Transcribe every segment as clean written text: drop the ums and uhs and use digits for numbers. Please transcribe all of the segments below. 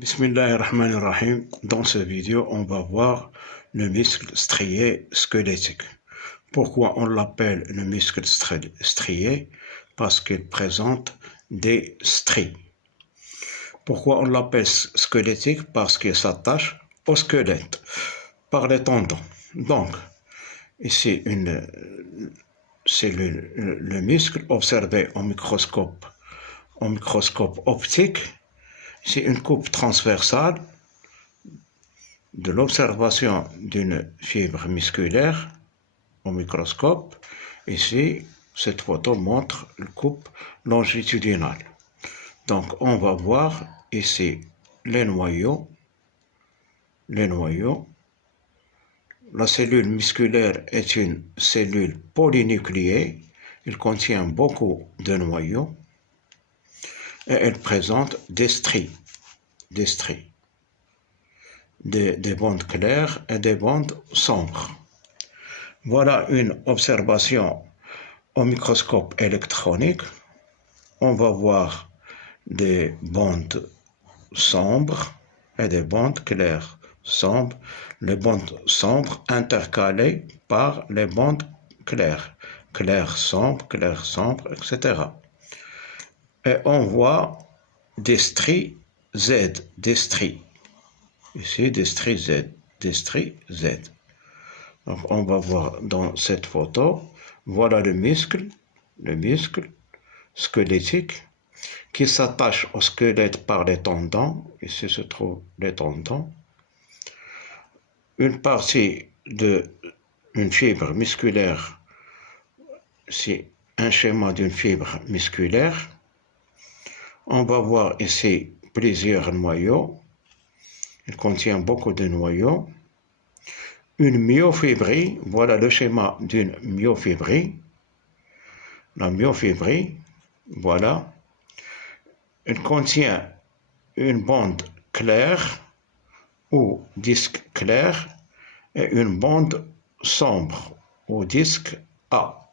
Bismillahirrahmanirrahim. Dans cette vidéo, on va voir le muscle strié squelettique. Pourquoi on l'appelle le muscle strié? Parce qu'il présente des stries. Pourquoi on l'appelle squelettique? Parce qu'il s'attache au squelette par les tendons. Donc, ici, c'est le muscle observé au microscope optique. C'est une coupe transversale de l'observation d'une fibre musculaire au microscope. Ici, cette photo montre une coupe longitudinale. Donc, on va voir ici les noyaux. La cellule musculaire est une cellule polynucléée. Elle contient beaucoup de noyaux. Et elle présente des stries, des bandes claires et des bandes sombres. Voilà une observation au microscope électronique. On va voir des bandes sombres et des bandes claires sombres. Les bandes sombres intercalées par les bandes claires, sombre, etc. Et on voit des stries Z, Ici, des stries Z. Donc, on va voir dans cette photo, voilà le muscle squelettique qui s'attache au squelette par les tendons. Ici se trouvent les tendons. Une partie d'une fibre musculaire, c'est un schéma d'une fibre musculaire. On va voir ici plusieurs noyaux. Il contient beaucoup de noyaux. Une myofibrie, voilà le schéma d'une myofibrie. La myofibrie, voilà. Elle contient une bande claire ou disque clair et une bande sombre ou disque A.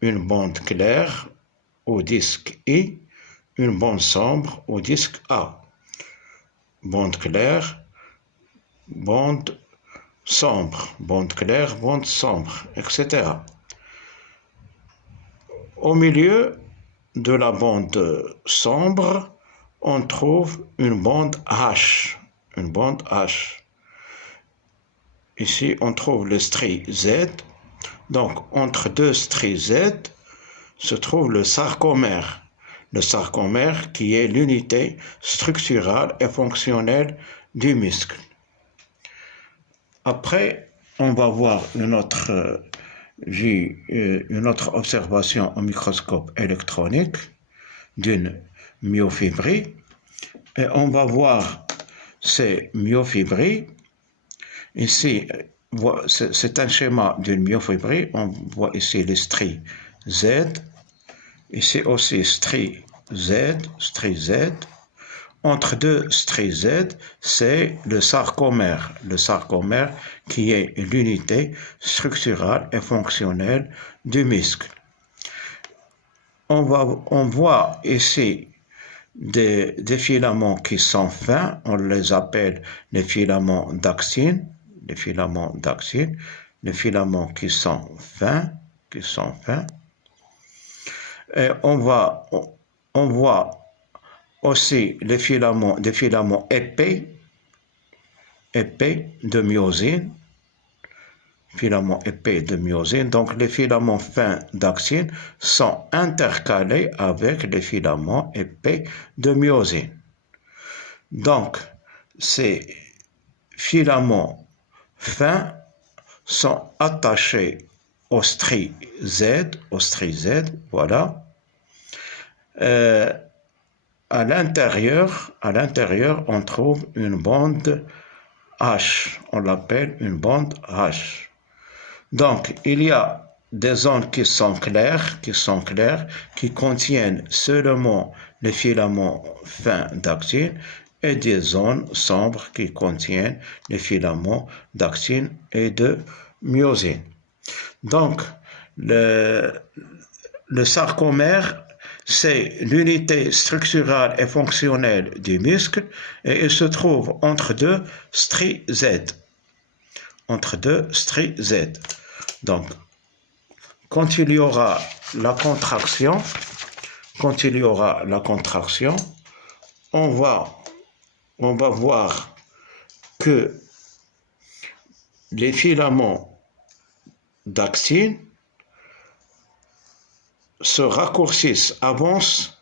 Une bande claire au disque I. Une bande sombre au disque A. Bande claire, bande sombre, etc. Au milieu de la bande sombre, on trouve une bande H. Ici, on trouve le strie Z. Donc, entre deux stries Z se trouve le sarcomère. Le sarcomère qui est l'unité structurale et fonctionnelle du muscle. Après, on va voir une autre observation au microscope électronique d'une myofibrie. Et on va voir ces myofibries. Ici, c'est un schéma d'une myofibrie. On voit ici les stries Z. Ici aussi strie Z. Entre deux stries Z, c'est le sarcomère. Le sarcomère qui est l'unité structurale et fonctionnelle du muscle. On voit ici des filaments qui sont fins. On les appelle les filaments d'actine. Les filaments qui sont fins. Et on voit aussi des filaments épais de myosine. Donc, les filaments fins d'actine sont intercalés avec les filaments épais de myosine. Donc, ces filaments fins sont attachés aux stries Z, voilà. À l'intérieur, on trouve une bande H. On l'appelle une bande H. Donc, il y a des zones qui sont claires, qui contiennent seulement les filaments fins d'actine, et des zones sombres qui contiennent les filaments d'actine et de myosine. Donc, le sarcomère c'est l'unité structurale et fonctionnelle du muscle et il se trouve entre deux stries Z. Entre deux stries Z. Donc, quand il y aura la contraction, on va voir que les filaments d'actine se raccourcissent, avancent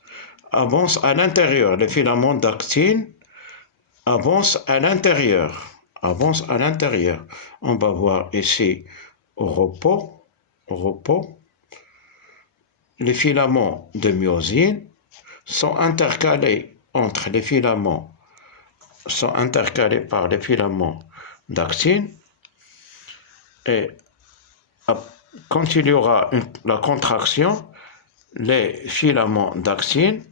à l'intérieur. Les filaments d'actine avancent à l'intérieur. On va voir ici au repos, les filaments de myosine sont intercalés par les filaments d'actine et quand il y aura la contraction, les filaments d'actine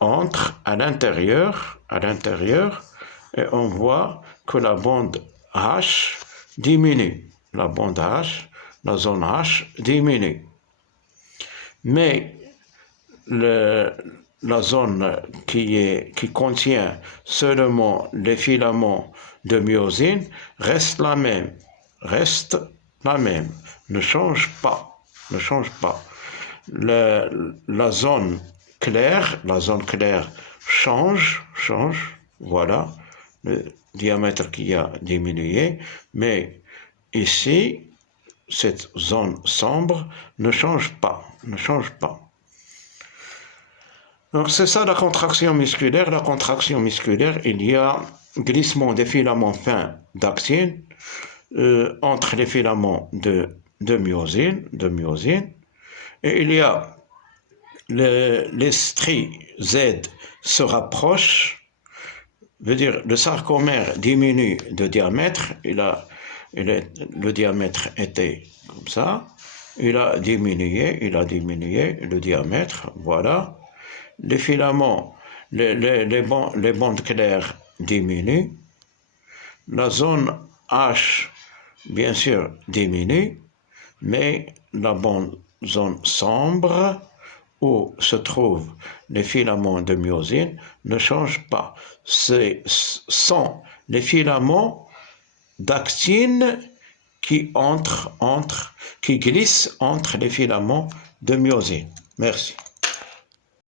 entrent à l'intérieur et on voit que la bande H diminue. La zone H diminue. Mais la zone qui contient seulement les filaments de myosine reste la même, ne change pas. La zone claire change, voilà, le diamètre qui a diminué, mais ici, cette zone sombre ne change pas. Donc c'est ça la contraction musculaire. La contraction musculaire, il y a glissement des filaments fins d'actine entre les filaments de myosine, et il y a les stries Z se rapprochent, veut dire le sarcomère diminue de diamètre, le diamètre était comme ça, il a diminué le diamètre, voilà. Les filaments, les bandes claires diminuent, la zone H, bien sûr, diminue, mais la zone sombre où se trouvent les filaments de myosine ne change pas. Ce sont les filaments d'actine qui glissent entre les filaments de myosine. Merci.